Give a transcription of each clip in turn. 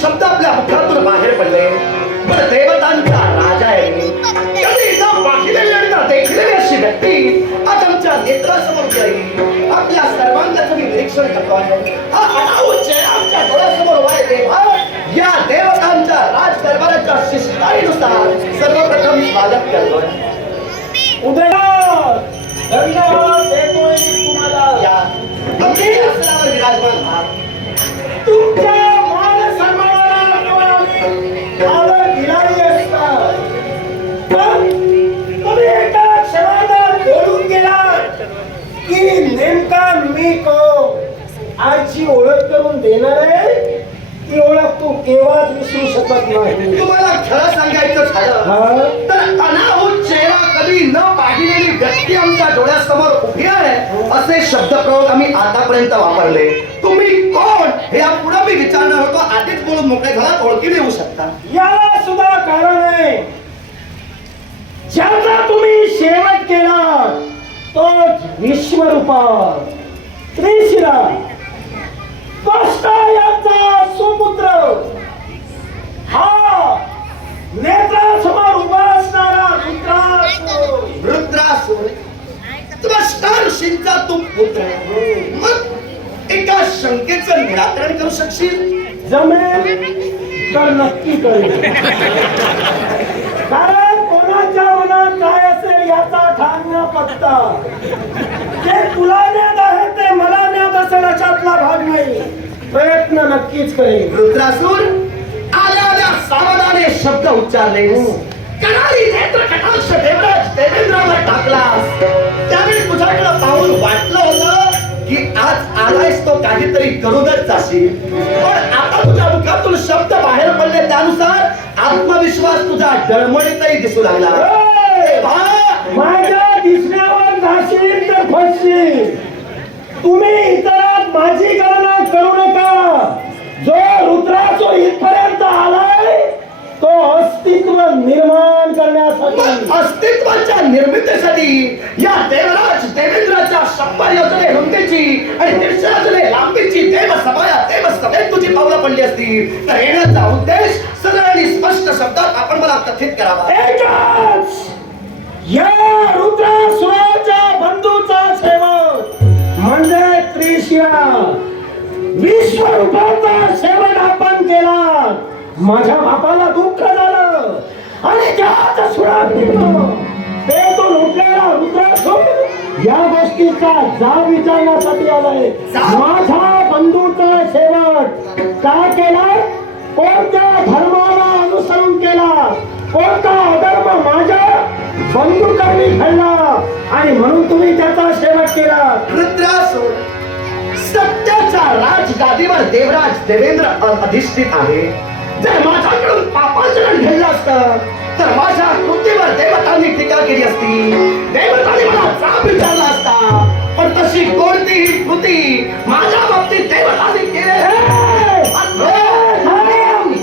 शब्द आपल्या मुखातून बाहेर पडले. पण देवतांचा राजा आहे, कधी एकदा पाहिलेली आणि ना देखलेली अशी व्यक्ती आज आमच्या नेत्रासमोर उभी आहे. आपल्या सर्वांचं मी निरीक्षण करतो आहे. हा अनाहूत चेहरा आमच्या डोळ्यासमोर उभा आहे. देवा, या देवतांच्या राज दरबाराच्या शिष्टाईनुसार सर्वप्रथम स्वागत करतोय. उदया धन्यवाद देतोय तुम्हाला. या अगदी आसनावर विराजमान आहात. तुमच्या मान सन्मानाला आदर दिलाही असता, पण तुम्ही एका क्षणात बोलून गेलात की नेमका मी कोण आजची ओळख करून देणार आहे. ती ओळख तू केव्हाच विसरू शकत नाही. तुम्हाला खरं सांगायचं झालं तर अनाहूत चेहरा कधी न पाहिलेली व्यक्ती आमच्या डोळ्यासमोर उभी आहे असे शब्दप्रयोग आम्ही आतापर्यंत वापरले. तुम्ही कोण हे यापुढे मी विचारणार होतो. आधीच बोलून मोकळे झाला, ओळखी देऊ शकता. याला सुद्धा कारण आहे. ज्याचा तुम्ही शेवट केला तो विश्वरूपा त्रिशिरा यांचा सुपुत्र, हा नेत्रासमोर उभा असणारा रुद्रासूर त्वष्टा ऋषींचा तू पुत्र. मग एका शंकेचं निराकरण करू शकशील? जमेल तर नक्की करेल. कारण कोणाच्या मनात काय असेल याचा ठाम न पत्ता. जे तुला ज्ञात आहे ते मला ज्ञात असेल अशातला भाग नाही. प्रयत्न नक्कीच करेल. रुद्रासूर आल्या आल्या सावधाने शब्द उच्चारले. कणाली नेत्र कटाक्ष देवराज देवेंद्राला टाकलास. त्यावेळी तुझ्याकडे पाहून वाटलं होतं की आज आलायस तो काहीतरी करूनच जाशील. पण आता तुझ्या मुखातून शब्द बाहेर पडले त्यानुसार आत्मविश्वास तुझा डळमळीतही दिसू लागला. माझ्या दिसण्यावर जाशील तर फसशील. तुम्ही इतरात माझी गणना करू नका. जो रुद्रासो इथपर्यंत आलाय तो अस्तित्व निर्माण करण्यासाठी, अस्तित्वाच्या निर्मितीसाठी या देवराज देवेंद्राच्या शंभर योजने रुंदीची आणि 150 योजने लांबीची देव सभेत तुझी पावलं पडली असती तर येण्याचा उद्देश सरळ आणि स्पष्ट शब्दात आपण मला कथित करावा. एकच या रुद्रासुराच्या बंधूचा सेवक म्हणजे त्रिशिरा विश्वरूपाचा शेवट आपण केला. माझ्या बापाला दुःख झालं आणि त्याच सुरात ते तो लुटलेला रुद्रासूर या गोष्टीचा जाब विचारण्यासाठी आलाय. माझ्या बंधूचा शेवट का केला, कोणत्या धर्माला अनुसरून केला, कोणता अधर्म माझ्या बंधुकांनी घडला आणि म्हणून तुम्ही त्याचा शेवट केला. रुद्रासूर सत्याच्या राजगादीवर देवराज देवेंद्र अधिष्ठित आहे. जर माझ्याकडून पापाचरण घडलं असतं तर माझ्या कृतीवर देवतांनी टीका केली असती. देवतांनी मला जाब विचारला असता. पण तशी कोणतीही कृती माझ्या बाबतीत देवतांनी केली.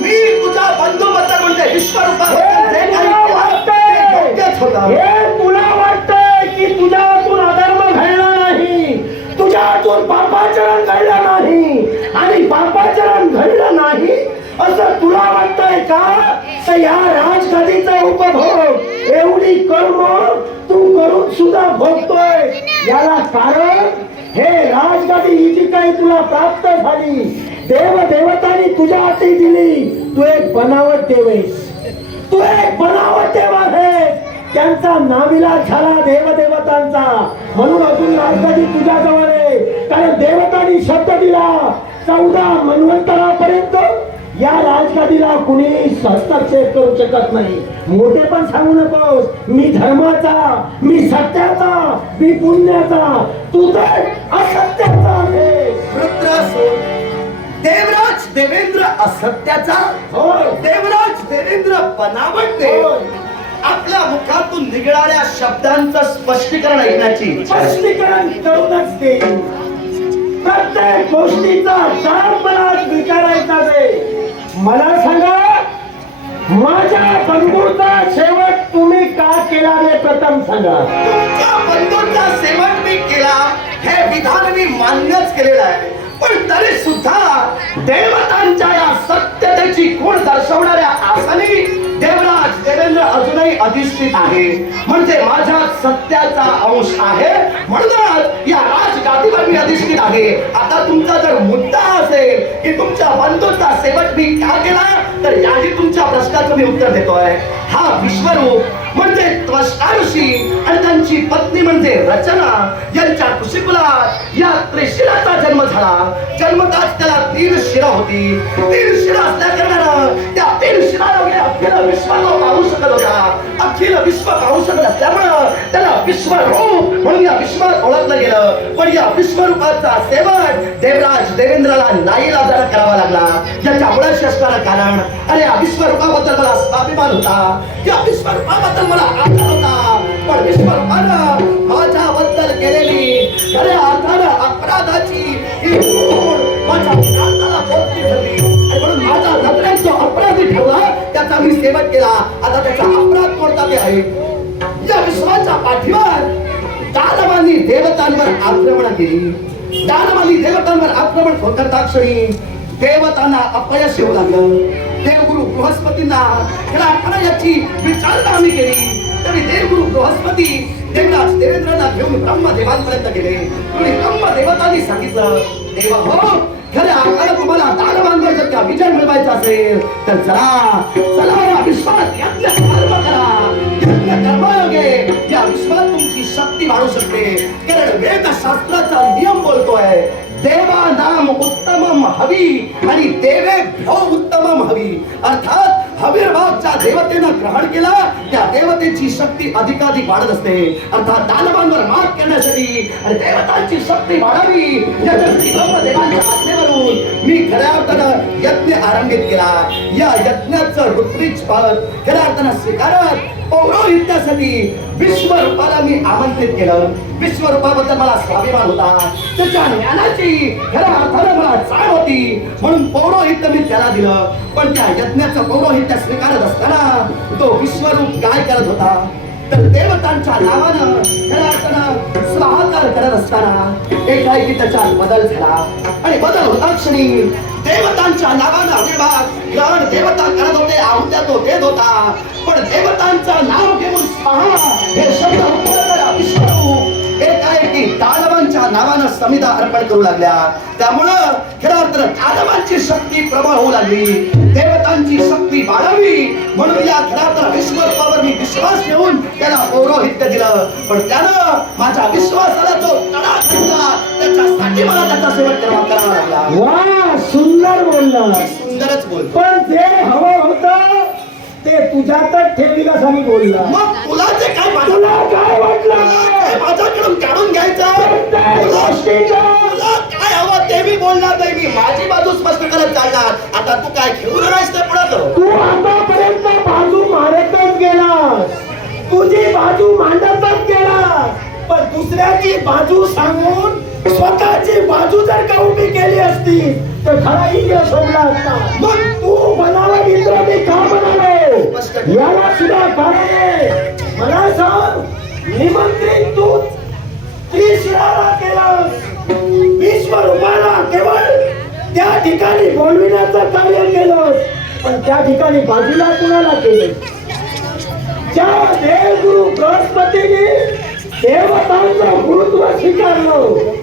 मी तुझ्या बंधूबद्दल म्हणजे विश्वरूपाबद्दल जे काही केलं ते योग्यच होतं. हे तुला वाटतंय की तुझ्यातून अधर्म घडला नाही, तुझ्यातून पापाचरण घडलं नाही आणि पापाचरण घडलं नाही असं तुला वाटतंय का? तर या राजगादीचा उपभोग एवढी कर्म तू करून सुद्धा भोगतोय. याला कारण हे राजगादी ही जी काही तुला प्राप्त झाली देव देवतांनी तुझ्या हाती दिली. तू एक बनावट देव आहेस, तू एक बनावट देव आहेस. त्यांचा नाविलाज झाला देवदेवतांचा, म्हणून अजून राजगादी तुझ्या जवळ आहे. कारण देवतांनी शब्द दिला 14 मन्वंतरापर्यंत या राजगादीला कुणी हस्तक्षेप करू शकत नाही. मोठे पण सांगू नकोस, मी धर्माचा, मी सत्याचा, मी पुण्याचा, तू तर असत्याचा आहे. रुद्रासूर देवराज देवेंद्र असत्याचा, होय. देवराज देवेंद्र बनावट देव. आपल्या मुखातून निघणाऱ्या शब्दांचं स्पष्टीकरण ऐकण्याची इच्छा आहे. स्पष्टीकरण करूनच ते प्रत्येक गोष्टीचा जाणपणात विचारायचा आहे. मला सांगा, माझ्या बंधूचा शेवट तुम्ही का केला हे प्रथम सांगा. तुमच्या बंधूंचा शेवट मी केला हे विधान मी मान्यच केलेलं आहे, पण तरी सुद्धा देवतांच्या या सत्यतेची खूण दर्शवणाऱ्या आसानी देवराज देवेंद्र अजूनही अधिष्ठित आहे. म्हणजे माझ्यात सत्याचा अंश आहे, म्हणूनच या राजगादीवर मी अधिष्ठित आहे. आता तुमचा जर मुद्दा असेल की तुमच्या बंधूचा शेवट मी का केला, तर याही तुमच्या प्रश्नाचं मी उत्तर देतोय. हा विश्वरूप म्हणजे त्वष्टा ऋषी आणि त्यांची पत्नी म्हणजे रचना यांच्या कुशीकुलात या त्रिशिराचा जन्म झाला. जन्मताच त्याला 3 शिरा होती. 3 शिरा असल्या कारणानं त्या 3 शिरायोगे अखिल विश्व पाहू शकत होता. अखिल विश्व पाहू शकत असल्यामुळं त्याला विश्वरूप म्हणून या विश्वात ओळखलं गेलं. पण या विश्वरूपाचा सेवक देवराज देवेंद्रला नाईलाजानं करावा लागला. याच्या मुळाशी असणारं कारण, अरे या विश्वरूपाबद्दल मला स्वाभिमान होता, या विश्वरूपाबद्दल मला आदर होता, पण विश्वरूपानं माझ्याबद्दल केलेली खऱ्या अर्थानं अपराधाची ही खूण माझ्या प्राणाला बोलती ठरली. आणि म्हणून माझा नजरेत जो अपराधी ठेवला त्याचा मी सेवक केला. आता त्याचा अपराध कोणता ते आहे. या विश्वाच्या पाठीवर दानवांनी देवतांवर आक्रमण केली. दानवांनी देवतांवर आक्रमण करता क्षणी देवतांना अपयश येऊ लागलं. देवगुरु बृहस्पतींना याची विचारणा आम्ही केली, तरी देवगुरु बृहस्पती देवराज देवेंद्रांना घेऊन ब्रह्मदेवांपर्यंत गेले. तुम्ही ब्रह्मदेवतांनी सांगितलं, देव हो, खऱ्या अर्थानं तुम्हाला दानवांवर जर का विजय मिळवायचा असेल तर चला या विश्वात यज्ञ कर्म करा. यज्ञ कर्मयोगे या विश्वात तुमची शक्ती वाढू शकते. कारण वेदशास्त्राचा नियम बोलतोय, देवा नाम उत्तमम हवी आणि देवेभ्यो उत्तमम हवी. अर्थात हवीर्भाव ज्या देवतेनं ग्रहण केला त्या देवतेची शक्ती अधिकाधिक वाढत असते. अर्थात दानवांवर मात करण्यासाठी आणि देवतांची शक्ती वाढावी यासाठी ब्रह्मदेवांच्या आज्ञेवरून मी खऱ्या अर्थानं यज्ञ आरंभित केला. या यज्ञाचं ऋत्विज पद खऱ्या अर्थानं स्वीकारत पौरोहित्यासाठी विश्वरूपाला मी आमंत्रित केलं. विश्वरूपाबद्दल मला स्वाभिमान होता, त्याच्या ज्ञानाची खऱ्या अर्थानं मला जाण होती, म्हणून पौरोहित्य मी त्याला दिलं. पण त्या यज्ञाचं पौरोहित्य स्वीकारत असताना तो विश्वरूप काय करत होता, तर देवतांच्या नावानं खऱ्या अर्थानं स्वाहाकार करत असताना एकाएकी त्याच्यात बदल झाला. आणि बदल होता क्षणी देवतांच्या नावानं अविर्भाव ग्रहण देवता करत होते, आहुत्या तो देत होता. पण देवतांचं नाव घेऊन स्वाहा हे शब्द उच्चारणारा विश्वरूप एकाएकी दानवांच्या नावानं समिधा अर्पण करू लागल्या. त्यामुळं खऱ्या अर्थानं दानवांची शक्ती प्रबळ होऊ लागली. देवतांची शक्ती वाढावी म्हणून या खऱ्या अर्थानं विश्वरूपावर मी विश्वास ठेवून त्याला पौरोहित्य दिलं. पण त्यानं माझ्या विश्वासाला जो तडा घातला त्याच्यासाठी मला त्याचा शेवट करावा लागला. वा, सुंदर बोलला. सुंदरच बोलतो, पण जे हवं होतं ते तुझ्यातच ठेवीलास आणि बोलला. मग तुला जे काय तुला काय वाटलं माझ्याकडून काढून घ्यायचं, तुला काय हवं ते मी बोलणार नाही. मी माझी बाजू स्पष्ट करत चालणार. आता तू काय घेऊन राहायच ते पुढं. तू आतापर्यंत बाजू मारतच गेलास, तुझी बाजू मांडतच गेलास, पण दुसऱ्याची बाजू सांगून स्वतःची बाजू जर का उभी केली असती तर खरा इंद्र सोडला असता. मग तू बनावा इंद्र मी का बनावे याला सुद्धा कारण आहे. मला सांग, निमंत्रित तू त्रिशिराला केलास, विश्वरूपाला केवळ त्या ठिकाणी बोलविण्याचं कार्य केलं, पण त्या ठिकाणी बाजूला कुणाला केलं. ज्या देवगुरु बृहस्पतीने देवतांचं गुरुत्व स्वीकारलं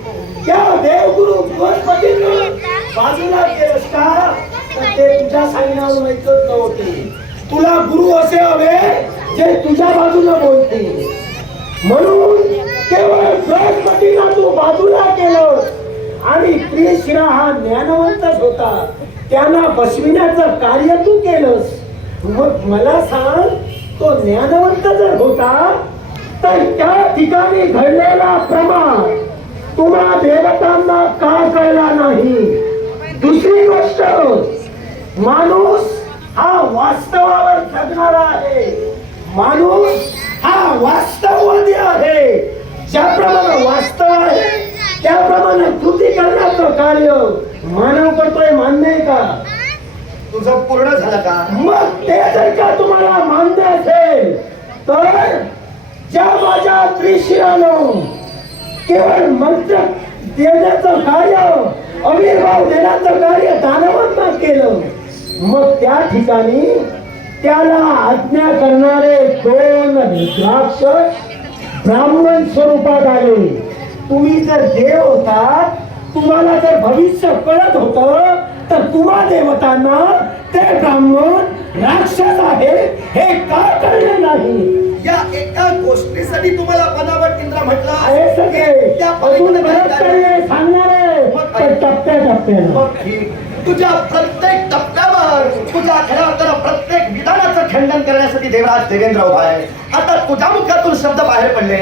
त्या देवगुरु बृहस्पतीनं बाजूला केलंस का, तर ते तुझ्या सांगण्यावरून ऐकत नव्हते. तुला गुरु असे हवे जे तुझ्या बाजूला बोलतील, म्हणून केवळ बृहस्पतीला तू बाजूला केलं. आणि त्रिशिरा हा ज्ञानवंतच होता, त्यांना बसविण्याचं कार्य तू केलंस. मग मला सांग, तो ज्ञानवंत जर होता तर त्या ठिकाणी घडलेला प्रमाण तुम्हा देवतांना का कळला नाही. दुसरी गोष्ट, माणूस हा वास्तवावर जगणारा आहे, माणूस हा वास्तववादी आहे. ज्याप्रमाणे वास्तव आहे त्याप्रमाणे कृती करण्याचं कार्य मानव करतोय. मान्य आहे का? तुझं पूर्ण झालं का? मग ते जर का तुम्हाला मान्य असेल तर ज्या माझ्या त्रिशिरानं केवळ मंत्र देण्याचं कार्य, आविर्भाव देण्याचं कार्य दानवांना केलं, मग त्या ठिकाणी त्याला आज्ञा करणारे 2 राक्षस ब्राह्मण स्वरूपात आले. तुम्ही जर देव होता, तुम्हाला जर भविष्य कळत होतं तर तुम्हा देवतांना ते ब्राह्मण राक्षस आहे हे का कळले नाही? या एका गोष्टीसाठी तुम्हाला बनावट इंद्र म्हटलं हे सगळे त्या अजून बरेच काही सांगणार आहे, पण टप्प्याटप्प्यानं. मग ठीक. तुझ्या प्रत्येक टप्प्यावर तुझ्या खऱ्या प्रत्येक विधानाचं खंडन करण्यासाठी देवराज देवेंद्र उभा आहे. आता तुझ्या मुखातून शब्द बाहेर पडले.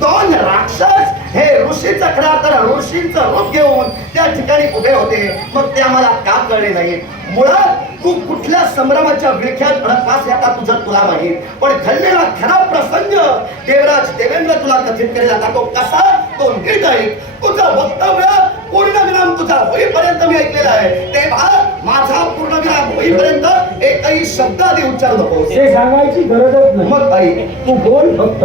2 राक्षस हे ऋषीचं ऋषींचं रूप घेऊन त्या ठिकाणी उभे होते. मग ते आम्हाला का कळले नाही? मुळात तू कुठल्या संभ्रमाच्या विळख्यात अडकलास याचा तुला माहीत. पण घडलेला खरा प्रसंग देवराज देवेंद्र तुला कथित केलेला का तो कसा, तो नीट ऐक. तुझं वक्तव्य पूर्णविराम तुझा होईपर्यंत मी ऐकलेला आहे. तेव्हा माझा पूर्णविराम होईपर्यंत एकही शब्द आधी उच्चारू नको. हे सांगायची गरजच नाही. मग ऐक, तू बोल फक्त.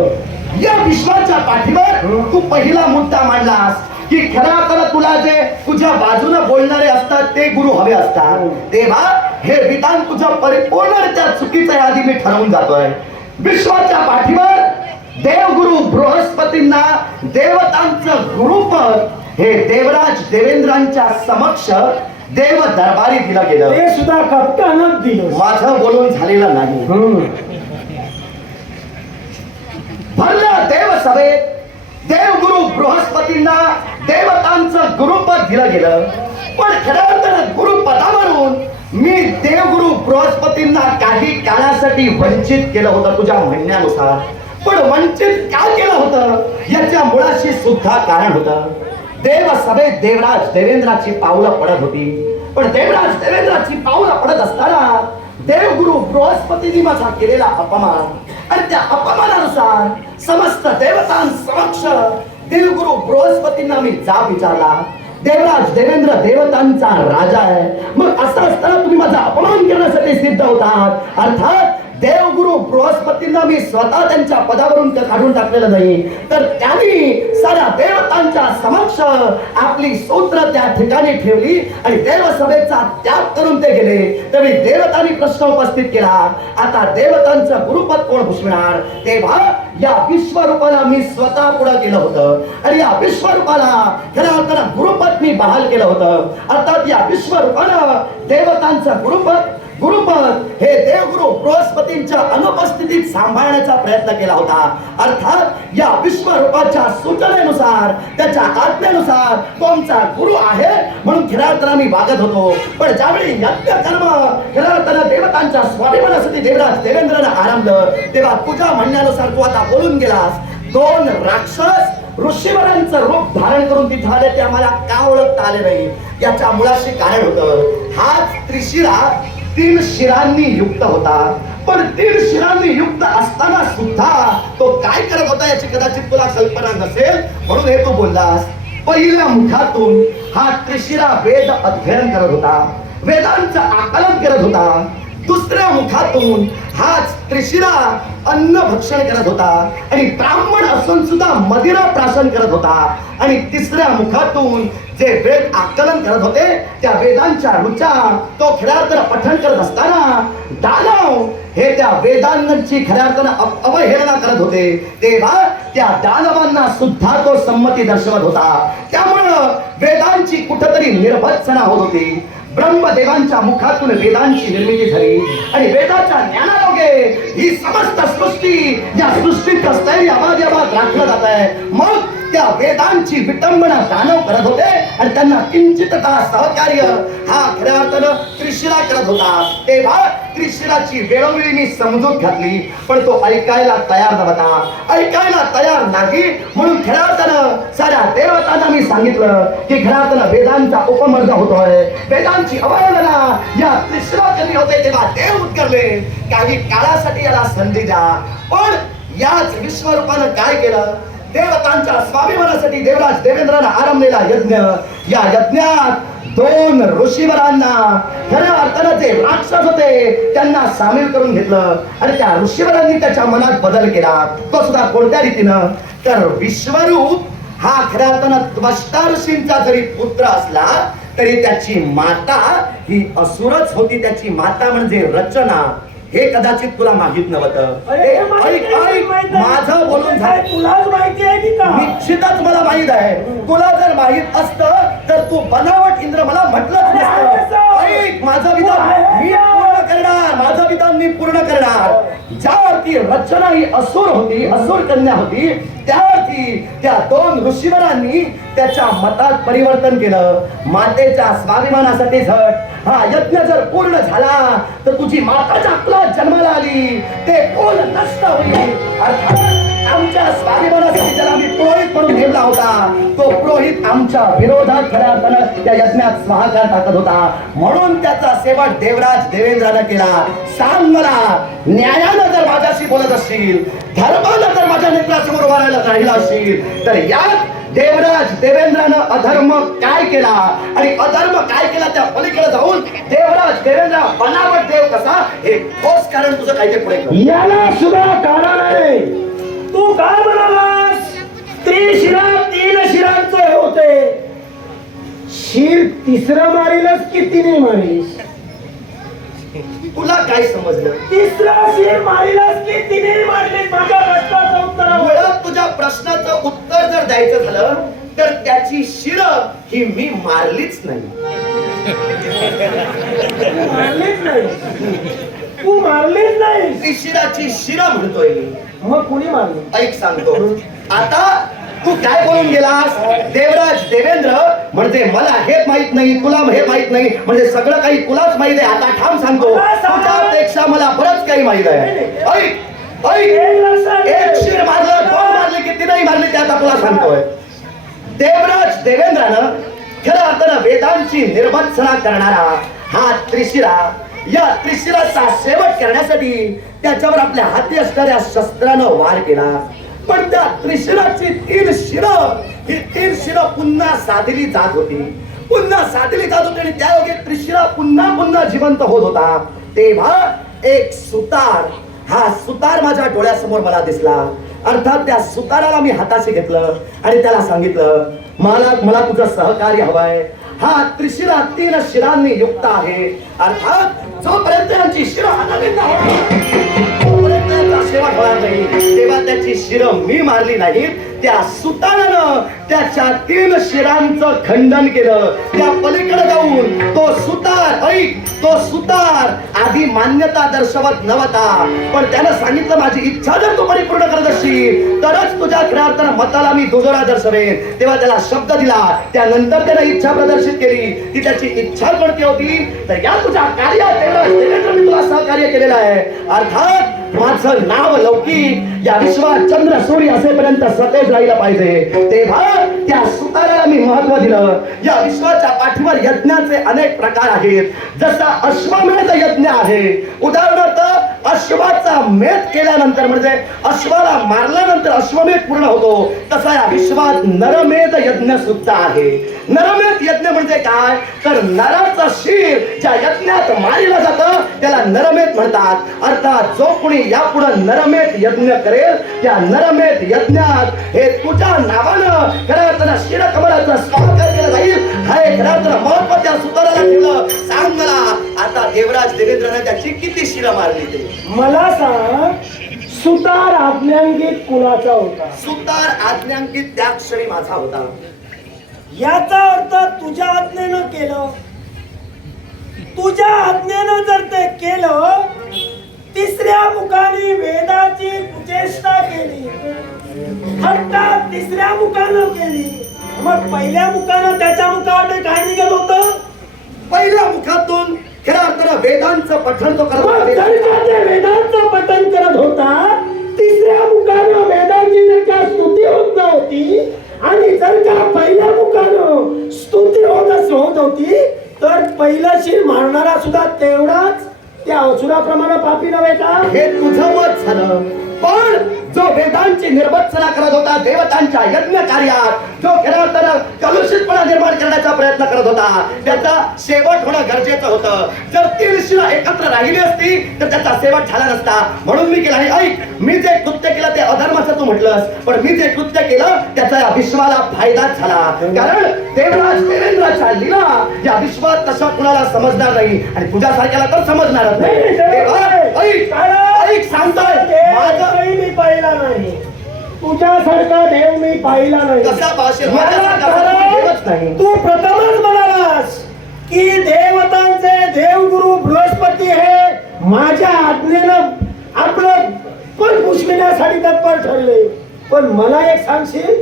या विश्वाच्या पाठीवर तू पहिला मुद्दा मांडलास की खऱ्या तुला जे तुझ्या बाजूने बोलणारे असतात ते गुरु हवे असतात. तेव्हा हे विधान तुझं परिपूर्णरित्या चुकीचं आहे आधी मी ठरवून जातोय. विश्वाच्या पाठीवर देवगुरु बृहस्पतींना देवतांचं गुरुपद हे देवराज देवेंद्रांच्या समक्ष देव दरबारी दिलं गेलं. ते सुद्धा कप्तानच दिलं. माझं बोलून झालेलं नाही. भरल्या देवसभेत देवगुरु बृहस्पतींना देवतांचं गुरुपद दिलं गेलं. पण खऱ्या अर्थानं गुरुपदावरून मी देवगुरु बृहस्पतींना काही काळासाठी वंचित केलं होतं तुझ्या म्हणण्यानुसार. पण वंचित का केलं होतं याच्या मुळाशी सुद्धा कारण होतं. देवसभेत देवराज देवेंद्राची पावलं पडत होती. पण देवराज देवेंद्राची पावलं पडत असताना देवगुरु बृहस्पतींनी माझा केलेला अपमान आणि त्या अपमानानुसार समस्त देवतांसमक्ष देवगुरु बृहस्पतींना मी जाब विचारला. देवराज देवेंद्र देवतांचा राजा आहे, मग असं असताना तुम्ही माझा अपमान करण्यासाठी सिद्ध होतात. अर्थात देवगुरु बृहस्पतींना मी स्वतः त्यांच्या पदावरून काढून टाकलेलं नाही, तर त्यांनी साऱ्या देवतांच्या समक्ष आपली सूत्र त्या ठिकाणी ठेवली आणि देवसभेचा त्याग करून ते गेले. त्यावेळी देवतांनी प्रश्न उपस्थित केला, आता देवतांचं गुरुपद कोण भूषविणार? तेव्हा या विश्वरूपाला मी स्वतः पुढे केलं होतं आणि या विश्वरूपाला खऱ्या अर्थानं गुरुपद मी बहाल केलं होतं. अर्थात या विश्वरूपानं देवतांचं गुरुपद हे देवगुरु बृहस्पतींच्या अनुपस्थितीत सांभाळण्याचा प्रयत्न केला होता. अर्थात या विश्वरूपाच्या सूचनेनुसार त्याच्या आज्ञेनुसार तो आमचा गुरु आहे म्हणून खऱ्या अर्थानं मी वागत होतो. पण ज्यावेळी यज्ञ कर्म खऱ्या अर्थानं देवतांच्या स्वाभिमानासाठी देवराज देवेंद्रनं आरंभलं तेव्हा तुझ्या म्हणण्यानुसार तू आता बोलून गेलास. 2 राक्षस ऋषीवरांचं रूप धारण करून तिथे आले ते आम्हाला का ओळखता आले नाही याच्या मुळाशी कारण होतं. हाच त्रिशिरा 3 शिरांनी युक्त होता. पण 3 शिरांनी युक्त असताना सुद्धा तो काय करत होता याची कदाचित तुला कल्पना नसेल म्हणून हे तू बोललास. पहिल्या मुखातून हा त्रिशिरा वेद अध्ययन करत होता, वेदांचं आकलन करत होता. दुसऱ्या मुखातून हाच त्रिशिरा अन्न भक्षण करत होता आणि ब्राह्मण असून सुद्धा मदिरा प्राशन करत होता. आणि तिसऱ्या मुखातून जे वेद आकलन करत होते त्या वेदांच्या ऋचा तो खऱ्या अर्थानं पठण करत असताना दानव हे त्या वेदांची खऱ्या अर्थानं अवहेलना करत होते. तेव्हा त्या दानवांना सुद्धा तो संमती दर्शवत होता. त्यामुळं वेदांची कुठंतरी निर्भत्सना होत होती. ब्रह्मदेवांच्या मुखातून वेदांची निर्मिती झाली आणि वेदाच्या ज्ञानायोगे ही समस्त सृष्टी या सृष्टीत स्थैर्य आबाद राखलं जात आहे. मग त्या वेदांची विटंबना दानव करत होते आणि त्यांना किंचितता सहकार्य हा खऱ्या अर्थानं त्रिशिरा करत होता. तेव्हा त्रिशिराची वेळोवेळी मी समजूत घातली, पण तो ऐकायला तयार नव्हता, ऐकायला तयार नाही. म्हणून खऱ्या अर्थानं साऱ्या देवतांना मी सांगितलं की खऱ्या अर्थानं वेदांचा उपमर्द होतोय, वेदांची अवहेलना या त्रिशिरा कमी होते. तेव्हा देव उद्गरले, काही काळासाठी याला संधी द्या. पण याच विश्वरूपानं काय केलं, देवतांच्या स्वाभिमानासाठी देवराज देवेंद्रानं आरंभलेला यज्ञ, या यज्ञात 2 ऋषीवरांना खऱ्या अर्थानं ते राक्षस होते त्यांना सामील करून घेतलं आणि त्या ऋषीवरांनी त्याच्या मनात बदल केला. तो सुद्धा कोणत्या रीतीनं, तर विश्वरूप हा खऱ्या अर्थानं त्वष्टा ऋषींचा जरी पुत्र असला तरी त्याची माता ही असुरच होती. त्याची माता म्हणजे रचना. हे कदाचित तुला माहित नव्हतं. माझं बोलून झालं, तुलाच माहिती आहे की का? निश्चितच मला माहित आहे. तुला जर माहित असतं तर तू बनावट इंद्र मला म्हटलंच नसतं. ऐक, माझं विधान मी पूर्ण करणार, माझं विधान मी पूर्ण करणार. ज्यावरती रचना ही असुर होती, असुर कन्या होती, त्यावरती त्या 2 ऋषीवरांनी त्याच्या मतात परिवर्तन केलं. मातेच्या स्वाभिमानासाठी झट हा यज्ञ जर पूर्ण झाला तर तुझी माताच्या कुलात जन्माला आली, ते कोण नष्ट होईल. अर्थात आमच्या स्वाभिमानासाठी ज्याला मी पुरोहित म्हणून नेमला होता, तो पुरोहित आमच्या विरोधात खऱ्या अर्थानं त्या यज्ञात स्वाहाकार टाकत होता. म्हणून त्याचा सेवक देवराज देवेंद्रानं केला. सांग मला, न्यायानं जर माझ्याशी बोलत असशील, धर्मानं जर माझ्या नेत्रासमोर उभा राहिला असशील, तर यात देवराज देवेंद्रानं अधर्म काय केला आणि अधर्म काय केला त्या पलीकडे जाऊन देवराज देवेंद्र बनावट देव कसा, हे ठोस कारण तुझं काय ते पुढे कर. याला सुद्धा कारण आहे. तू काय म्हणालास, त्रिशिरा 3 शिरांचे होते, शिर 3रं मारीलच की 3 मारीस? तुला काय समजलं? 3रं शिर मारीलच की 3 मारलीस? माझ्या प्रश्नाचं उत्तर मुळात तुझ्या प्रश्नाचं उत्तर जर द्यायचं झालं तर त्याची शिर ही मी मारलीच नाही. मारलीच नाही, तू मारलीच नाही. त्रिशिराची शिर म्हणतोय मी. मग कुणी मारली? ऐक सांगतो. आता तू काय बोलून गेलास, देवराज देवेंद्र म्हणजे मला हे माहित नाही, तुला हे माहित नाही, म्हणजे सगळं काही तुलाच माहित आहे. आता ठाम सांगतो, तुझ्यापेक्षा मला बरंच काही माहित आहे. ऐक ऐक, 1 शिर मारलं, 2 मारले की 3ही मारले ते आता तुला सांगतोय. देवराज देवेंद्रानं खऱ्या अर्थानं वेदांची निर्भत्सना करणारा हा त्रिशिरा, या त्रिशिराचा शेवट करण्यासाठी त्याच्यावर आपल्या हाती असणाऱ्या शस्त्रानं वार केला. पण त्या त्रिशिराची 3 शिरं, ही 3 शिरं पुन्हा साधली जात होती, पुन्हा साधली जात होती आणि त्यायोगे त्रिशिरा पुन्हा जिवंत होत होता. तेव्हा एक सुतार, हा सुतार माझ्या डोळ्यासमोर मला दिसला. अर्थात त्या सुताराला मी हाताशी घेतलं आणि त्याला सांगितलं, मला तुझं सहकार्य हवंय. हा त्रिशिरा 3 शिरांनी युक्त आहे. अर्थात जोपर्यंत यांची शिरं हलवित सेवा होणार नाही, तेव्हा त्याची शिरं मी मारली नाही. त्या सुतारानं त्याच्या 3 शिरांचं खंडन केलं. त्या पलीकडे जाऊन तो सुतार, ऐक, तो सुतार आधी मान्यता दर्शवत नव्हता, पण त्यानं सांगितलं माझी इच्छा जर तू परिपूर्ण करत असशील तरच तुझ्या खऱ्या अर्थानं मताला मी दुजोरा दर्शवेन. तेव्हा त्याला शब्द दिला. त्यानंतर त्यानं इच्छा प्रदर्शित केली. ती त्याची इच्छा कोणती होती, तर या तुझ्या कार्यात देवेंद्र मी तुला सहकार्य केलेलं आहे. अर्थात माझं नाव लौकिक या विश्वात चंद्र सूर्य असेपर्यंत सतेज राहिलं पाहिजे. तेव्हा त्या सुताराला मी महत्व दिलं. या विश्वाच्या पाठीवर यज्ञाचे अनेक प्रकार आहेत. जसा अश्वमेध यज्ञ आहे, उदाहरणार्थ अश्वाचा मेध केल्यानंतर म्हणजे अश्वाला मारल्यानंतर अश्वमेध पूर्ण होतो, तसा या विश्वात नरमेध यज्ञ सुद्धा आहे. नरमेध यज्ञ म्हणजे काय, तर नराचं शिर ज्या यज्ञात मारिलं जातं त्याला नरमेध म्हणतात. अर्थात जो कोणी यापुढे नरमेध यज्ञ करेल त्या नरमेध यज्ञात हे तुझ्या नावानं खऱ्या अर्थानं शिरकमलाचं स्वागत केलं जाईल. हे खऱ्या अर्थानं महत्व त्या सुताराला ठेवलं. सांग मला, आता देवराज देवेंद्रने त्याची किती शिरं मारली ते मला सांग. सुतार आज्ञांकित कुणाचा होता? सुतार आज्ञांकित त्या क्षणी माझा होता. याचा अर्थ तुझ्या आज्ञेनं केलं. तुझ्या आज्ञेनं जर ते केलं तिसऱ्या मुखाने वेदाची कुचेष्टा केली, थट्टा तिसऱ्या मुखानं केली. मग पहिल्या मुखानं त्याच्या मुखावर काय निघत होतं? पहिल्या मुखातून खऱ्या अर्थानं वेदांचं पठण तो करत मग होता. जर का ते वेदांचं पठण करत होता, तिसऱ्या मुखानं वेदांची जर का स्तुती होत नव्हती आणि जर का पहिल्या मुखानं स्तुती होत होती, तर पहिलं शीर मारणारा सुद्धा तेवढाच त्या असुराप्रमाणे पापी नव्हे का? हे तुझं मत झालं. पण जो वेदांची निर्वचना करत होता, देवतांच्या यज्ञ कार्यात जो खऱ्या अर्थानं कलुषितपणा निर्माण करण्याचा प्रयत्न करत होता, त्याचा शेवट होणं गरजेचं होतं. जर तीन शिला एकत्र राहिली असती तर त्याचा शेवट झाला नसता. म्हणून मी केला हे. ऐक, मी जे कृत्य केलं ते अधर्माचं तू म्हटलंस, पण मी जे कृत्य केलं त्याचा या विश्वाला फायदाच झाला. कारण देवराज देवेंद्राच्या लीला या विश्वात तसं कुणाला समजणार नाही आणि तुझ्यासारख्याला तर समजणारच नाही. ऐक, ऐक, सांगतोय माझं मी पाहिला नाही, तुझ्यासारखा देव मी पाहिला नाही. कसा पाहशील? मला माझ्यासारखा खरं देवच नाही. तू प्रथमच म्हणालास की देवतांचे देवगुरु बृहस्पती हे माझ्या आज्ञेनं आपलं पण पुष्पिण्यासाठी तत्पर ठरले. पण मला एक सांगशील,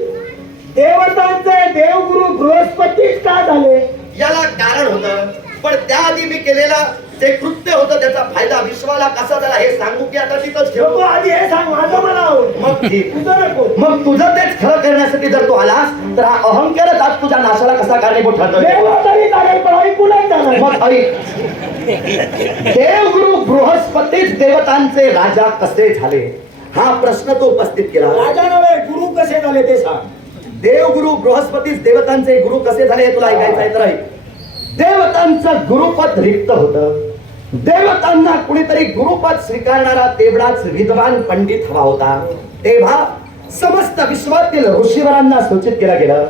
देवतांचे देवगुरु बृहस्पतीच का झाले? याला कारण होतं, पण त्याआधी मी केलेला जे कृत्य होतं त्याचा फायदा विश्वाला कसा झाला हे सांगू की आता तिथंच नको, ठेवू? आधी हे सांग, माझं मला आवडलं. मग ठीक. तुझं नको. मग तुझं तेच खरं करण्यासाठी जर तू आलास तर हा अहंकारच आज तुझ्या नाशाला कसा कारणीभूत ठरतोय? देव तरी चालेल, पण ऐकूनच जाणार. मग ऐक, देवगुरु बृहस्पतीच देवतांचे राजा कसे झाले हा प्रश्न तो उपस्थित केला. राजा नव्हे, गुरु कसे झाले ते सांग. देवगुरु बृहस्पतीच देवतांचे गुरु कसे झाले हे तुला ऐकायचं आहे तर ऐक. देवतांचं गुरुपद रिक्त होतं. देवतांना कुणीतरी गुरुपद स्वीकारणारा तेवढाच विद्वान पंडित हवा होता. तेव्हा समस्त विश्वातील ऋषीवरांना सूचित केलं गेलं,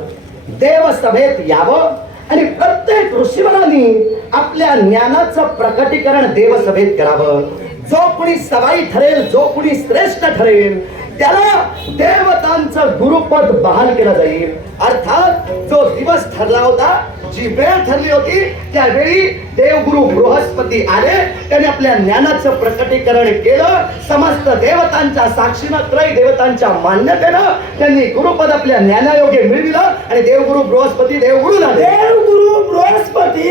देवसभेत यावं आणि प्रत्येक ऋषीवरांनी आपल्या ज्ञानाचं प्रकटीकरण देवसभेत करावं. जो कुणी सवाई ठरेल, जो कुणी श्रेष्ठ ठरेल त्याला देवतांचं गुरुपद बहाल केलं जाईल. अर्थात जो दिवस ठरला होता, जी वेळ ठरली होती, त्यावेळी देवगुरु बृहस्पती आले. त्याने आपल्या ज्ञानाचं प्रकटीकरण केलं. समस्त देवतांच्या साक्षीनं, त्रय देवतांच्या मान्यतेनं त्यांनी गुरुपद आपल्या ज्ञानायोगे मिळविलं आणि देवगुरु बृहस्पती देवगुरु झाले. देवगुरु बृहस्पती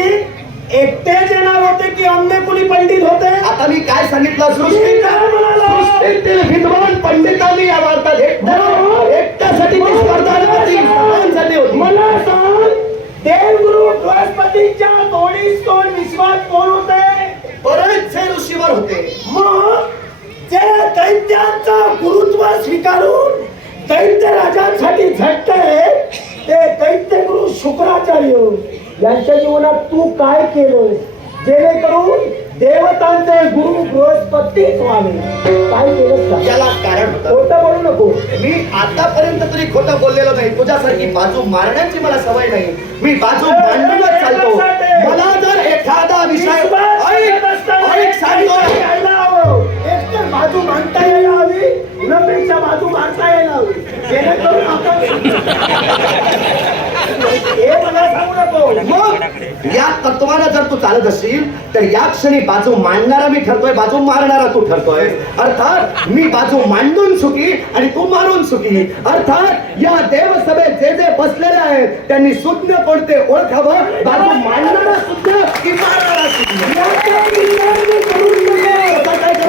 एकटेच येणार होते की अन्य कुणी पंडित होते? आता मी काय सांगितलं, सृष्टीतील विद्वान पंडितांनी या वार्तात एकट्यासाठी ती स्पर्धा नव्हती, होती. मला सांग, देवगुरु बृहस्पतीच्या तोडीस तोड विश्वास कोण होते? बरेचसे ऋषीवर होते. मग जे दैत्यांचा गुरुत्व स्वीकारून दैत्य राजांसाठी झटते ते दैत्य गुरु शुक्राचार्य यांच्या जीवनात तू काय केलं जेणेकरून देवतांचे गुरु बृहस्पतीच व्हावे? काय केलं का? याला कारण होतं. खोटं बोलू नको. मी आतापर्यंत तरी खोटं बोललेलो नाही. तुझ्यासारखी बाजू मारण्याची मला सवय नाही. मी बाजू मांडूनच चालतो. मला जर एखादा विषय सांगतोय, एकतर बाजू मांडता यायला हवी, उन्हापेक्षा बाजू मांडता यायला हवी, जेणेकरून आपण हे मला सांगू नको. मग या तत्वानं जर तू चालत असशील तर या क्षणी बाजू मांडणारा मी ठरतोय, बाजू मारणारा तू ठरतोय. अर्थात मी बाजू मांडून सुखी आणि तू मारून सुखी. अर्थात या देवसभेत जे जे बसलेले आहेत त्यांनी सुज्ञ कोणते ओळखावं, बाजू मांडणारा सुज्ञ की मारणारा सुज्ञ.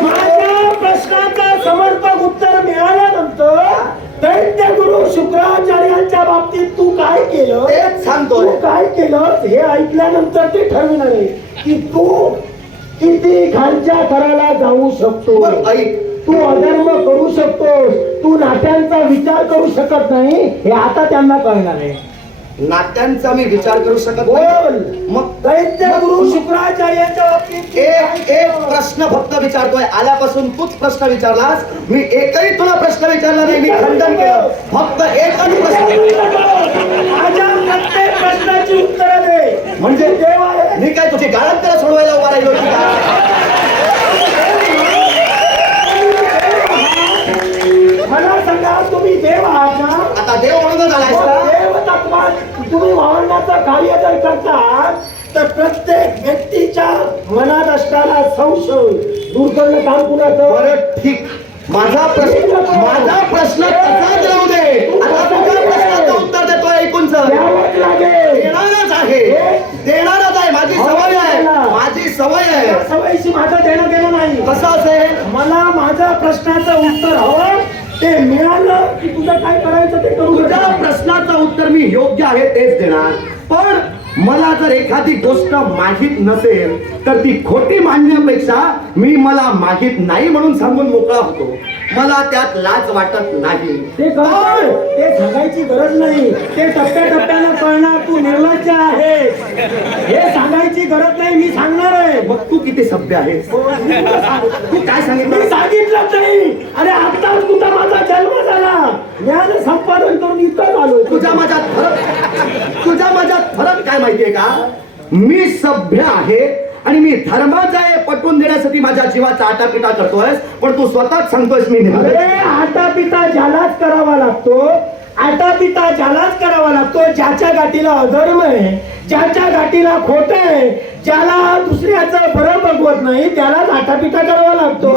माझ्या प्रश्नाचं समर्पक उत्तर मिळाल्यानंतर दैत्य गुरु शुक्राचार्यांच्या बाबतीत तू काय केलं, तेच सांगतोय. तू काय केलं हे ऐकल्यानंतर ते ठरविणार आहे की तू किती खालच्या थराला जाऊ शकतो. बरं, ऐक. तू अधर्म करू शकतोस, तू नाट्यांचा विचार करू शकत नाही हे आता त्यांना कळणार आहे. नाट्यांचा मी विचार करू शकत बोल. नाही. मग दैत्य गुरु शुक्राचार्यांच्या बाबतीत एक प्रश्न फक्त विचारतोय. आल्यापासून तूच प्रश्न विचारलास, मी एकही तुला प्रश्न विचारला नाही. मी खंडन केलं. फक्त एकच प्रश्न. माझ्या प्रत्येक प्रश्नाची उत्तरं दे. म्हणजे देव आहे. मी काय तुझी गाळंतर सोडवायला उभा राहिलो की काय? मला सांगा, तुम्ही देव आहात ना? आता देव म्हणूनच आलायस का? देव तत्वात तुम्ही वावरण्याचं कार्य जर करतात तर प्रत्येक व्यक्तीच्या मनात असणारा संशय दूर करणं काम कुणाचं? बरं ठीक, माझा प्रश्न तसाच राहू दे. आता तुझ्या प्रश्नाचं उत्तर देतोय ऐकून सर. द्यावंच लागेल. देणारच आहे, देणारच आहे. माझी सवय आहे, माझी सवय आहे. त्या सवयीशी माझं देणं घेणं नाही. कसं असेल? मला माझ्या प्रश्नाचं उत्तर हवं, ते मिळालं की तुझं काय करायचं ते करू. तुझ्या प्रश्नाचं उत्तर मी योग्य आहे तेच देणार. पण मला जर एखादी गोष्ट माहित नसेल तर ती खोटी मांडण्यापेक्षा मी मला माहित नाही म्हणून सांगून मोकळा होतो. मला त्यात लाज वाटत नाही. ते कळलं, ते सांगायची गरज नाही. ते टप्प्याटप्प्यानं कळणार तू निर्लज्ज आहे हे सांगायची गरज नाही. मी सांगणार आहे. मग तू किती सभ्य आहेस. तू काय मी सांगितलं? सांगितलंच नाही. अरे आत्ताच तुझा माझा जन्म झाला, ज्ञान संपादन करून इथं आलोय. तुझ्या माझ्यात फरक काय माहितीये का? मी सभ्य आहे आणि मी धर्माचा आहे पटवून देण्यासाठी माझ्या जीवाचा आटापिटा करतोयस, पण तू स्वतःच सांगतोयस मी निर्लज्ज. अरे आटापिता ज्यालाच करावा लागतो, आटापिता ज्यालाच करावा लागतो ज्याच्या गाठीला अधर्म आहे, ज्याच्या गाठीला खोट आहे, ज्याला दुसऱ्याचं बरं बघवत नाही त्यालाच आटापिता करावा लागतो.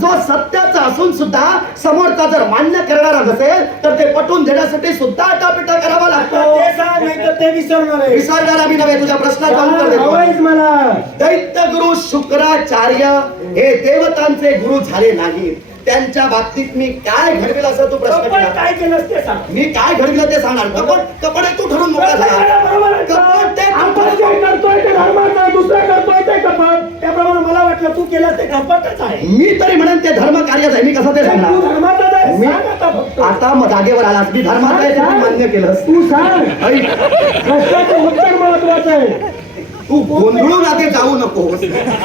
जो सत्याचा असून सुद्धा समोरचा जर मान्य करणारा नसेल तर ते पटवून देण्यासाठी सुद्धा आटापिटा करावा लागतो. ते सांग, नाही तर ते विसरणार आहे. विसरणारा मी नव्हे, तुझ्या प्रश्नाचं उत्तर देतो. हवंयच मला. दैत्य गुरु शुक्राचार्य हे देवतांचे गुरु झाले नाहीत. त्यांच्या बाबतीत मी काय घडविलं असं तू प्रश्न आपण केला. काय केलं ते सांग. मी काय घडविलं ते सांगणार. कपट तू ठरून मोकळा झाला. बरोबर आहे. कपट ते तू आपण जे करतोय ते धर्माचं, दुसरं करतोय ते कपट. त्याप्रमाणे मला वाटलं तू केलं ते कपटच आहे. मी तरी म्हणेन ते धर्म कार्यच आहे. मी कसं ते तू सांगणार. धर्माचाच आहे. मी सांग आता फक्त. आता मग जागेवर आलास. मी धर्माचा आहे ते तू मान्य केलंस. तू सांग. ऐक, प्रश्नाचं उत्तर महत्वाचं आहे. तू गोंधळून आधी जाऊ नकोस.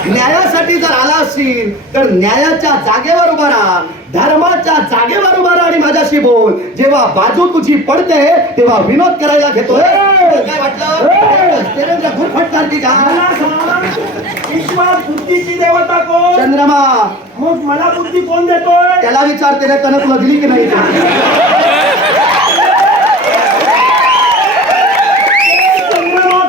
न्यायासाठी जर आला असशील तर न्यायाच्या जागेवर उभा राहा, धर्माच्या जागेवर उभा राहा आणि माझ्याशी बोल. जेव्हा बाजू तुझी पडते तेव्हा विनोद करायला घेतोय. काय वाटलं? देवेंद्र घुरफटणार की का? मला सांग, विश्वात बुद्धीची देवता कोण? चंद्रमा. मग मला बुद्धी कोण देतोय? त्याला विचारते ना, त्यानं तुला दिली की नाही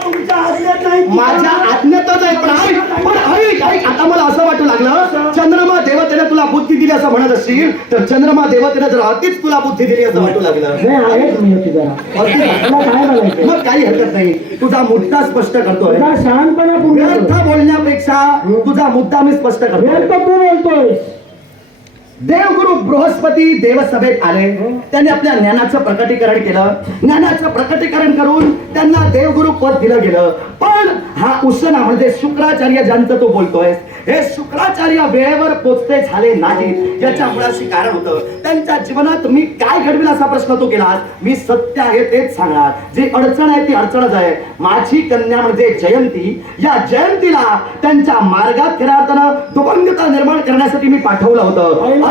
तुमच्या आज्ञेत नाही. माझ्या आज्ञेतच आहे. पण ऐक, आता मला असं वाटू लागलं चंद्रमा देवतेने तुला बुद्धी दिली असं म्हणत असशील तर चंद्रमा देवतेने जर अतिच तुला बुद्धी दिली असं वाटू लागलं. नाही आहेच मी होती जरा. तुला काय म्हणायचं? मग काही हरकत नाही. तुझा मुद्दा स्पष्ट करतोय. तुझा शहाणपणा व्यर्थ पूर्ण बोलण्यापेक्षा तुझा मुद्दा मी स्पष्ट करतोय. तू बोलतोय. देवगुरु बृहस्पती देवसभेत आले. त्यांनी आपल्या ज्ञानाचं प्रकटीकरण केलं. ज्ञानाचं प्रकटीकरण करून त्यांना देवगुरु पद दिलं गेलं. पण हा उसना म्हणजे शुक्राचार्य ज्यांचं तो बोलतोय, हे शुक्राचार्य वेळेवर पोचते झाले नाही. याच्या मुळाशी कारण होतं त्यांच्या जीवनात मी काय घडविला असा प्रश्न तो केला. मी सत्य आहे तेच सांगणार. जी अडचण आहे ती अडचणच आहे. माझी कन्या म्हणजे जयंती, या जयंतीला त्यांच्या मार्गात खऱ्या अर्थानं दुभंगता निर्माण करण्यासाठी मी पाठवलं होतं.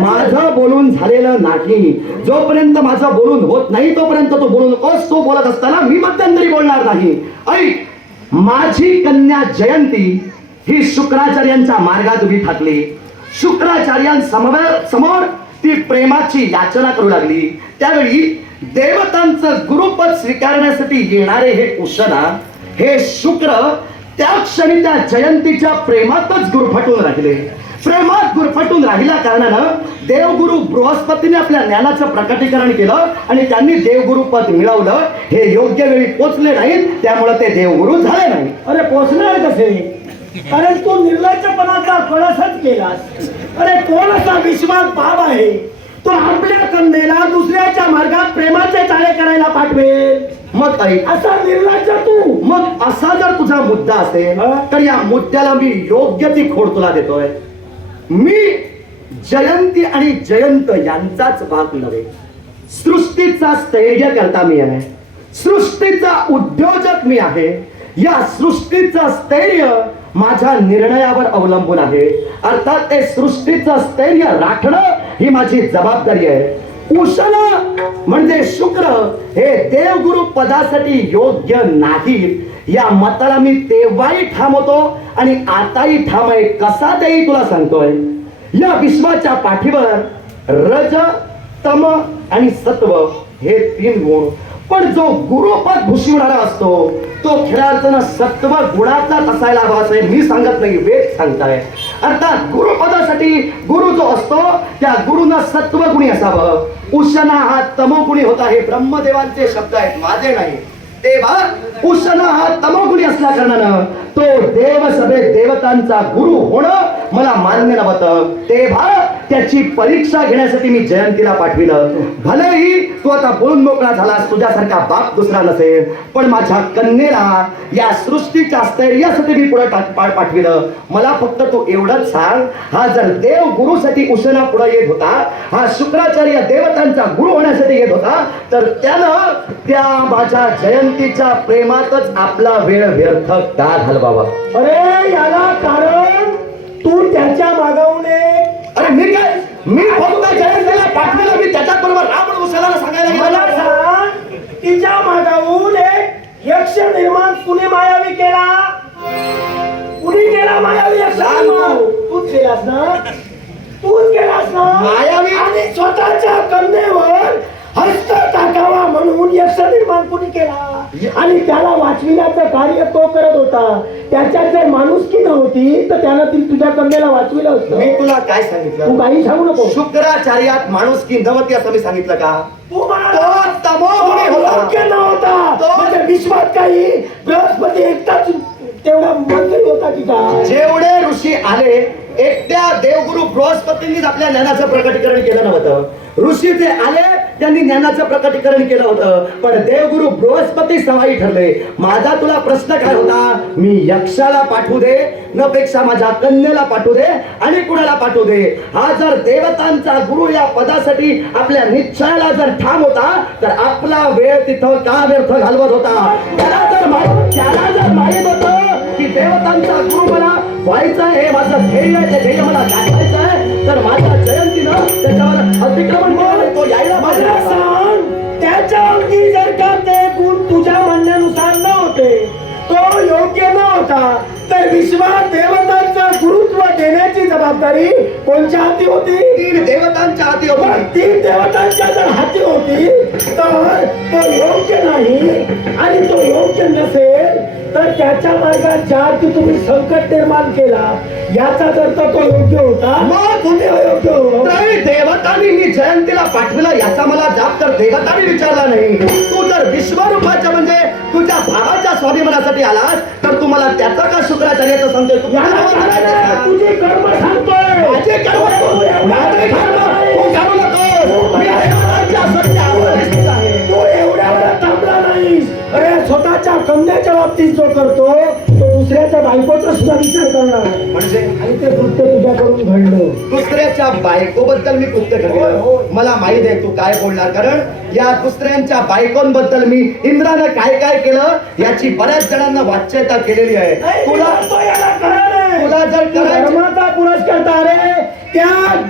माझं बोलून झालेलं नाही. जोपर्यंत माझं बोलून होत नाही तोपर्यंत तो बोलू नकोस. तो बोलत असताना मी मध्यंतरी बोलणार नाही. ऐक, माझी कन्या जयंती ही शुक्राचार्यांच्या मार्गात उभी ठाकली. शुक्राचार्यांसमोर ती प्रेमाची याचना करू लागली. त्यावेळी देवतांचं गुरुपद स्वीकारण्यासाठी येणारे हे उशना, हे शुक्र त्या क्षणी त्या जयंतीच्या प्रेमातच गुरफटून राहिले. प्रेमात गुरफटून राहिल्या कारणानं देवगुरु बृहस्पतीने आपल्या ज्ञानाचं प्रकटीकरण केलं आणि त्यांनी देवगुरु पद मिळवलं. हे योग्य वेळी पोचले नाहीत, त्यामुळे ते देवगुरु झाले नाही. अरे पोचणार कसे? कारण तू निर्लज्जपणाचा कळसच केलास. अरे कोण असा विश्वास बाब आहे तो आपल्या कन्येला दुसऱ्याच्या मार्गात प्रेमाचे चाळे करायला पाठवेल? मग ऐक, असा निर्लज्ज तू. मग असा जर तुझा मुद्दा असेल तर या मुद्द्याला मी योग्य ती खोड तुला देतोय. मी जयंती आणि जयंत यांचाच भाग नव्हे. सृष्टीचा स्थैर्य करता मी आहे. सृष्टीचा उद्योजक मी आहे. या सृष्टीचं स्थैर्य माझ्या निर्णयावर अवलंबून आहे. अर्थात ते सृष्टीचं स्थैर्य राखणं ही माझी जबाबदारी आहे. उशना म्हणजे शुक्र हे देवगुरु पदासाठी योग्य नाहीत या मताला मी तेव्हाही ठाम होतो आणि आताही ठाम आहे. कसा तेही तुला सांगतोय. या विश्वाच्या पाठीवर रज, तम आणि सत्व हे 3 गुण पण जो गुरुपद भूषविणारा असतो तो खऱ्या अर्थानं सत्व गुणाचाच असायला हवा असं मी सांगत नाही, वेद सांगताय. अर्थात गुरुपदासाठी गुरु जो असतो त्या गुरुनं सत्वगुणी असावं. उशना हा तमोगुणी होता, हे ब्रह्मदेवांचे शब्द आहेत, माझे नाही. तेव्हा उशना हा तमोगुणी असल्या कारणानं तो देवसभेत देवतांचा गुरु होणं मला मान्य नव्हतं. तेव्हा त्याची परीक्षा घेण्यासाठी मी जयंतीला पाठविलं. भलेही तू आता बोलून मोकळा झालास, तुझ्यासारखा बाप दुसरा नसेल, पण माझ्या कन्येला या सृष्टीच्या स्थैर्यासाठी मी पुढे पाठविलं. मला फक्त तू एवढंच सांग, हा जर देव गुरुसाठी उशना पुढे येत होता, हा शुक्राचार्य देवतांचा गुरु होण्यासाठी येत होता, तर त्यानं त्या माझ्या जयंतीच्या प्रेमातच आपला वेळ व्यर्थ का घालवावा? अरे याला कारण तू त्याच्या मागावणे. अरे मी फक्त जयंतीला पाठविलं, मी त्याच्याच बरोबर रावण उशाला सांगायला मला गेला. सांग, तिच्या मागावून एक यक्ष निर्माण कुणी मायावी केला? कुणी केला मायावी यक्ष निर्माण? तूच केलास ना, तूच केलास ना. मायावी आणि स्वतःच्या कन्येवर हस्त टाकावा म्हणून यक्ष निर्माण कुणी केला? आणि त्याला वाचविण्याचं कार्य तो करत होता. त्याच्यात जर माणुसकी नव्हती तर त्यानं ती तुझ्या कन्येला वाचविलं असतं. मी तुला काय तू सांगितलं? काही सांगू नको. शुक्राचार्यात माणुसकी नव्हती असं मी सांगितलं का? तू तो तमोगुणी होता. योग्य नव्हता. तो- म्हणजे विश्वात काही बृहस्पती एकटाच तेवढा मंत्री होता की काय? जेवढे ऋषी आले एकट्या देवगुरु बृहस्पतींनीच आपल्या ज्ञानाचं प्रकटीकरण केलं नव्हतं. ऋषी जे आले त्यांनी ज्ञानाचं प्रकटीकरण केलं होतं, पण देवगुरु बृहस्पती सवाई ठरले. माझा तुला प्रश्न काय होता? मी यक्षाला पाठवू दे न पेक्षा माझ्या कन्येला पाठवू दे आणि कुणाला पाठवू दे? हा जर देवतांचा गुरु या पदासाठी आपल्या निश्चयाला जर ठाम होता तर आपला वेळ तिथं का व्यर्थ घालवत होता? त्याला जर माहित होतं की देवतांचा गुरु मला व्हायचं हे माझं ध्येय आहे, ते ध्येय मला गाठायचं आहे, तर माझ्या जयंतीनं त्याच्यावर अतिक्रमण केलं. तो यायला मला माझ्या सांग, त्याच्या अंगी जर का ते गुण तुझ्या म्हणण्यानुसार नव्हते, तो योग्य नव्हता, तर विश्वात देवतांचा गुरुत्व देण्याची जबाबदारी कोणच्या हाती होती? तीन देवतांच्या हाती पण होती. ती देवतांच्या जर हाती होती तर तो योग्य नाही. आणि तो योग्य नसेल तर त्याच्या मार्गात ज्या की तुम्ही संकट निर्माण केला याचा अर्थ तो योग्य होता, मग तुम्ही अयोग्य हो. तरी देवतांनी मी जयंतीला पाठविला याचा मला जाब तर देवतांनी विचारला नाही. तू जर विश्वरूपाच्या म्हणजे तुझ्या भावाच्या स्वाभिमानासाठी आलास तर तुम्हाला त्याचा का शुक्राचार्याचं सांगतोय? याला कारण आहे, तुझे कर्म सांगतोय. माझे कर्म माझे कर्म तू करू नकोस. मी देवतांच्या सत्यावर स्थित आहे. तू एवढ्यावर थांबला नाहीस. अरे स्वतःच्या कन्याच्या बाबतीत जो करतो तो दुसऱ्याच्या बायकोचा सुद्धा विचार करणार नाही. म्हणजे आणि ते कृत्य तुझ्याकडून घडलं. दुसऱ्याच्या बायकोबद्दल मी कृत्य होय, घडलं. होय. मला माहित आहे तू काय बोलणार, कारण या दुसऱ्यांच्या बायकोंबद्दल मी इंद्रानं काय काय केलं याची बऱ्याच जणांना वाच्यता केलेली आहे. नाही, मी तुला म्हणतो याला कारण आहे. तुला जर तू करायचं- धर्माचा पुरस्कार रे त्या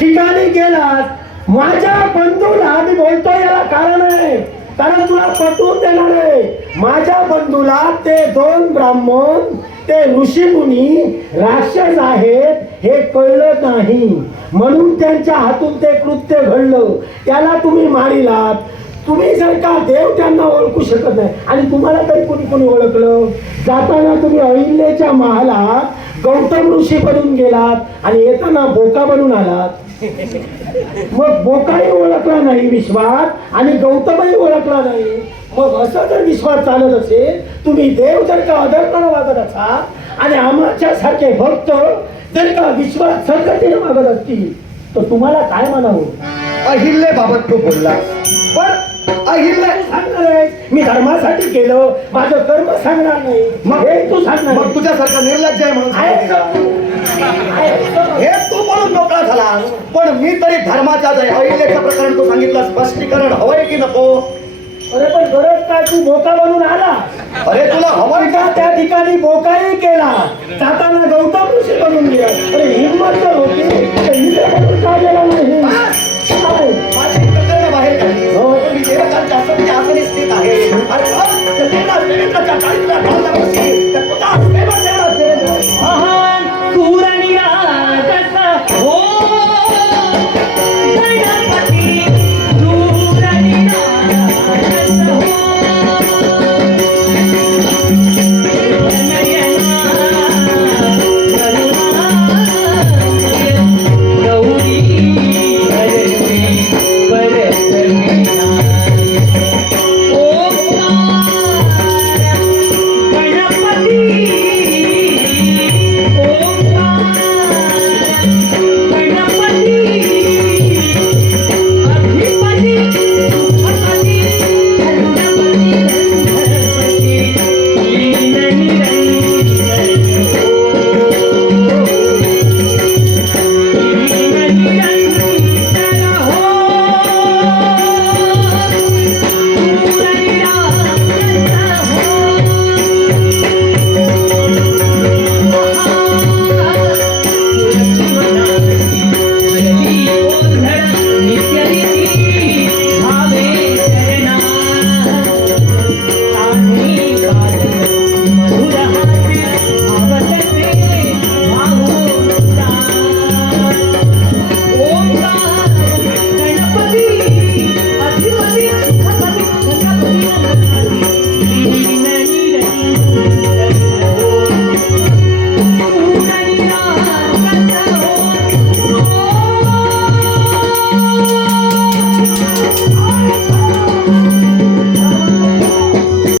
ठिकाणी गेलास. माझ्या बंधूला मी बोलतो याला कारण आहे, कारण तुला पटवून देणार आहे. माझ्या बंधूला ते 2 ब्राह्मण ते ऋषीमुनी राक्षस आहेत हे कळलं नाही, म्हणून त्यांच्या हातून ते कृत्य घडलं. त्याला तुम्ही मारिलात. तुम्ही जर का देव त्यांना ओळखू शकत नाही आणि तुम्हाला तरी कोणी कोणी ओळखलं? जाताना तुम्ही अहिल्याच्या महालात गौतम ऋषी बनून गेलात आणि येताना बोका बनून आलात. मग बोकाही ओळखला नाही विश्वात आणि गौतमही ओळखला नाही. मग असं जर विश्वास चालत असेल, तुम्ही देव जर का अधर्मानं वागत असाल आणि आमच्या सारखे भक्त जर का विश्वास संकटीने वागत असतील तर तुम्हाला काय म्हणावं? अहिल्याबाबत तू बोलला, पण अहिल्या सांगणार आहे मी धर्मासाठी केलं, माझं कर्म सांगणार नाही. मग हे तू सांगणार मग तुझ्यासारखा निर्लज्ज आहे म्हणून आहे सांगते का का? तू? आहे का? हे तू बोलून मोकळा झाला, पण मी तरी धर्माचाच आहे. अहिल्याचं प्रकरण तू सांगितलं, स्पष्टीकरण हवंय की नको? अरे पण गरज काय, तू बोका बनून आला. अरे तुला हवंय का? त्या ठिकाणी बोकाही केला, जाताना गौतम ऋषी बनून गेला. अरे हिंमत जर होती तर हिंमत बनून का गेला नाही? बस! काय? माझी प्रकरणं बाहेर काढली. हो. मी देवतांच्या सत्य आसनी स्थित आहे. अरे